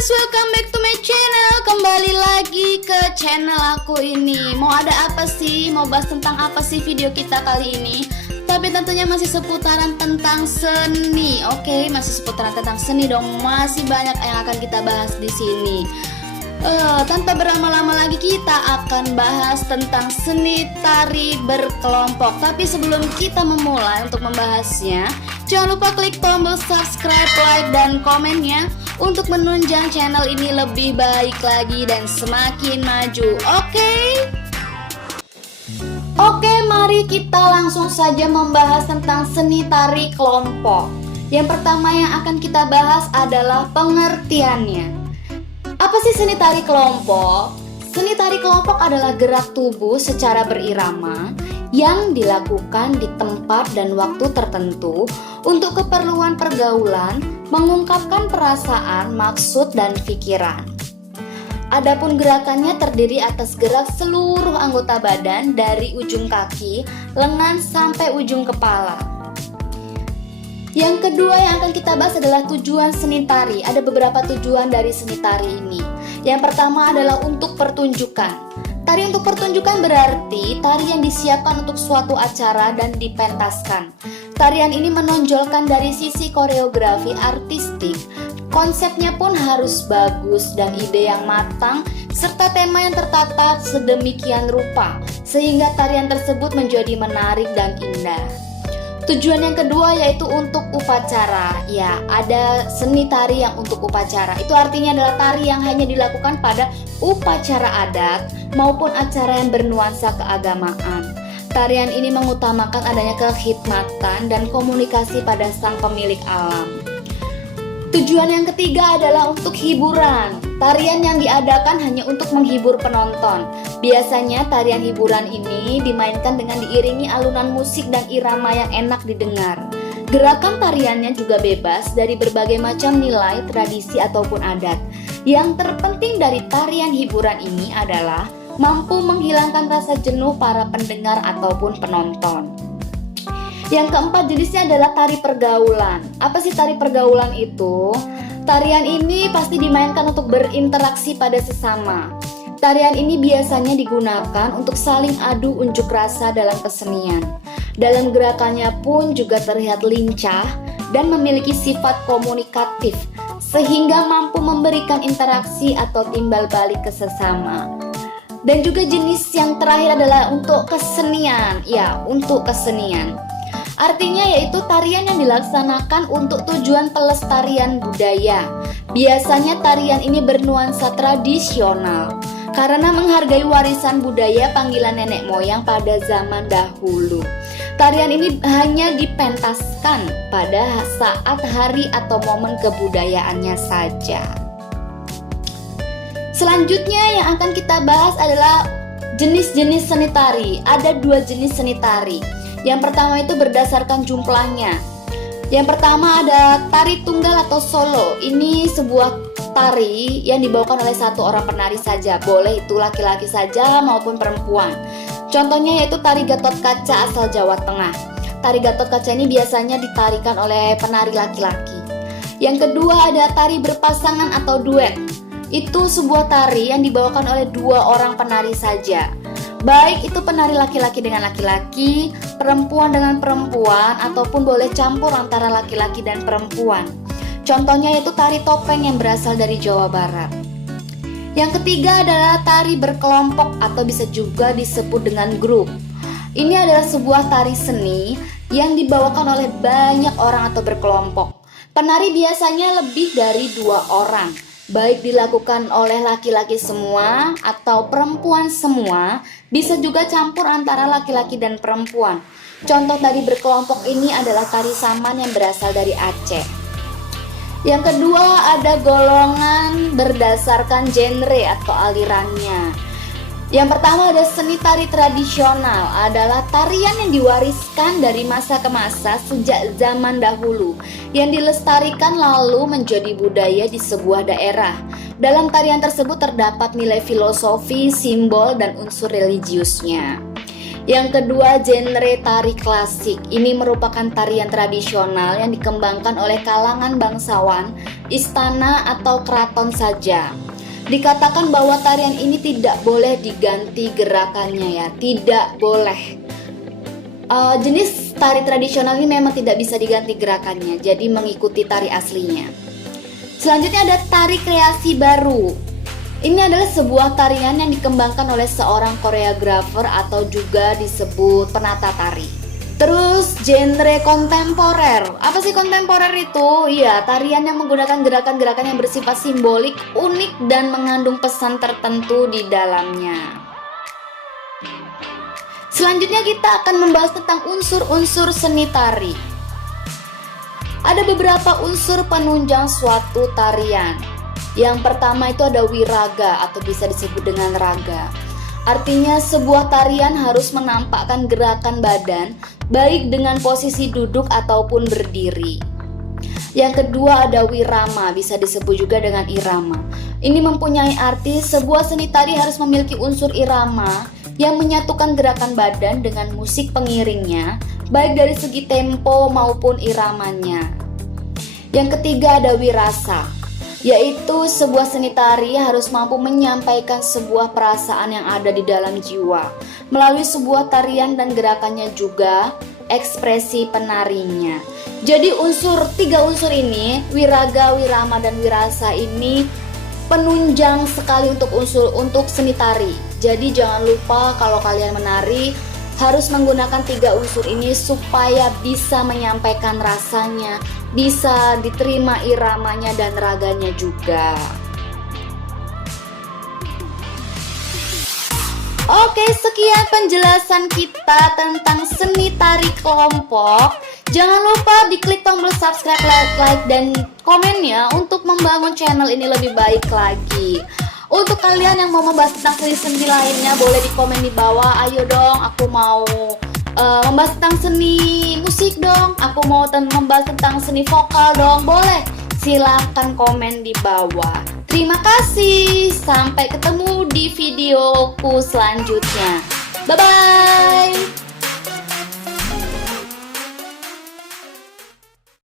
guys, welcome back to my channel. Kembali lagi ke channel aku ini. Mau ada apa sih? Mau bahas tentang apa sih video kita kali ini? Tapi tentunya masih seputaran tentang seni. Oke, masih seputaran tentang seni dong. Masih banyak yang akan kita bahas di sini. Tanpa berlama-lama lagi kita akan bahas tentang seni tari berkelompok. Tapi sebelum kita memulai untuk membahasnya, jangan lupa klik tombol subscribe, like, dan komennya untuk menunjang channel ini lebih baik lagi dan semakin maju. Oke, mari kita langsung saja membahas tentang seni tari kelompok. Yang pertama yang akan kita bahas adalah pengertiannya. Apa sih seni tari kelompok? Seni tari kelompok adalah gerak tubuh secara berirama yang dilakukan di tempat dan waktu tertentu untuk keperluan pergaulan, mengungkapkan perasaan, maksud, dan pikiran. Adapun gerakannya terdiri atas gerak seluruh anggota badan dari ujung kaki, lengan, sampai ujung kepala. Yang kedua yang akan kita bahas adalah tujuan seni tari. Ada beberapa tujuan dari seni tari ini. Yang pertama adalah untuk pertunjukan. Tari untuk pertunjukan berarti tari yang disiapkan untuk suatu acara dan dipentaskan. Tarian ini menonjolkan dari sisi koreografi artistik. Konsepnya pun harus bagus dan ide yang matang, serta tema yang tertata sedemikian rupa, sehingga tarian tersebut menjadi menarik dan indah. Tujuan yang kedua yaitu untuk upacara. Ya, ada seni tari yang untuk upacara. Itu artinya adalah tari yang hanya dilakukan pada upacara adat maupun acara yang bernuansa keagamaan. Tarian ini mengutamakan adanya kekhidmatan dan komunikasi pada sang pemilik alam. Tujuan yang ketiga adalah untuk hiburan. Tarian yang diadakan hanya untuk menghibur penonton. Biasanya tarian hiburan ini dimainkan dengan diiringi alunan musik dan irama yang enak didengar. Gerakan tariannya juga bebas dari berbagai macam nilai, tradisi, ataupun adat. Yang terpenting dari tarian hiburan ini adalah mampu menghilangkan rasa jenuh para pendengar ataupun penonton. Yang keempat jenisnya adalah tari pergaulan. Apa sih tari pergaulan itu? Tarian ini pasti dimainkan untuk berinteraksi pada sesama. Tarian ini biasanya digunakan untuk saling adu unjuk rasa dalam kesenian. Dalam gerakannya pun juga terlihat lincah dan memiliki sifat komunikatif, sehingga mampu memberikan interaksi atau timbal balik ke sesama. Dan juga jenis yang terakhir adalah untuk kesenian. Ya, untuk kesenian. Artinya yaitu tarian yang dilaksanakan untuk tujuan pelestarian budaya. Biasanya tarian ini bernuansa tradisional karena menghargai warisan budaya panggilan nenek moyang pada zaman dahulu. Tarian ini hanya dipentaskan pada saat hari atau momen kebudayaannya saja. Selanjutnya yang akan kita bahas adalah jenis-jenis seni tari. Ada dua jenis seni tari. Yang pertama itu berdasarkan jumlahnya. Yang pertama ada tari tunggal atau solo. Ini sebuah tari yang dibawakan oleh satu orang penari saja. Boleh itu laki-laki saja maupun perempuan. Contohnya yaitu tari Gatot Kaca asal Jawa Tengah. Tari Gatot Kaca ini biasanya ditarikan oleh penari laki-laki. Yang kedua ada tari berpasangan atau duet. Itu sebuah tari yang dibawakan oleh dua orang penari saja. Baik itu penari laki-laki dengan laki-laki, perempuan dengan perempuan, ataupun boleh campur antara laki-laki dan perempuan. Contohnya yaitu tari topeng yang berasal dari Jawa Barat. Yang ketiga adalah tari berkelompok atau bisa juga disebut dengan grup. Ini adalah sebuah tari seni yang dibawakan oleh banyak orang atau berkelompok. Penari biasanya lebih dari 2 orang. Baik dilakukan oleh laki-laki semua atau perempuan semua, bisa juga campur antara laki-laki dan perempuan. Contoh tari berkelompok ini adalah tari saman yang berasal dari Aceh. Yang kedua ada golongan berdasarkan genre atau alirannya. Yang pertama ada seni tari tradisional, adalah tarian yang diwariskan dari masa ke masa sejak zaman dahulu, yang dilestarikan lalu menjadi budaya di sebuah daerah. Dalam tarian tersebut terdapat nilai filosofi, simbol, dan unsur religiusnya. Yang kedua, genre tari klasik. Ini merupakan tarian tradisional yang dikembangkan oleh kalangan bangsawan, istana atau keraton saja. Dikatakan bahwa tarian ini tidak boleh diganti gerakannya ya, tidak boleh. Jenis tari tradisional ini memang tidak bisa diganti gerakannya, jadi mengikuti tari aslinya. Selanjutnya ada tari kreasi baru. Ini adalah sebuah tarian yang dikembangkan oleh seorang koreografer atau juga disebut penata tari. Terus genre kontemporer. Apa sih kontemporer itu? Iya, tarian yang menggunakan gerakan-gerakan yang bersifat simbolik, unik, dan mengandung pesan tertentu di dalamnya. Selanjutnya kita akan membahas tentang unsur-unsur seni tari. Ada beberapa unsur penunjang suatu tarian. Yang pertama itu ada wiraga atau bisa disebut dengan raga. Artinya sebuah tarian harus menampakkan gerakan badan baik dengan posisi duduk ataupun berdiri. Yang kedua ada wirama, bisa disebut juga dengan irama. Ini mempunyai arti sebuah seni tari harus memiliki unsur irama yang menyatukan gerakan badan dengan musik pengiringnya, baik dari segi tempo maupun iramanya. Yang ketiga ada wirasa, yaitu sebuah seni tari harus mampu menyampaikan sebuah perasaan yang ada di dalam jiwa melalui sebuah tarian dan gerakannya juga ekspresi penarinya. Jadi tiga unsur ini, wiraga, wirama, dan wirasa ini penunjang sekali untuk seni tari. Jadi jangan lupa kalau kalian menari harus menggunakan tiga unsur ini supaya bisa menyampaikan rasanya, bisa diterima iramanya dan raganya juga. Oke, sekian penjelasan kita tentang seni tari kelompok. Jangan lupa diklik tombol subscribe, like, dan komennya untuk membangun channel ini lebih baik lagi. Untuk kalian yang mau membahas tentang seni-seni lainnya, boleh di komen di bawah. Ayo dong, aku mau membahas tentang seni musik dong, aku mau membahas tentang seni vokal dong. Boleh, silahkan komen di bawah. Terima kasih, sampai ketemu di videoku selanjutnya. Bye-bye.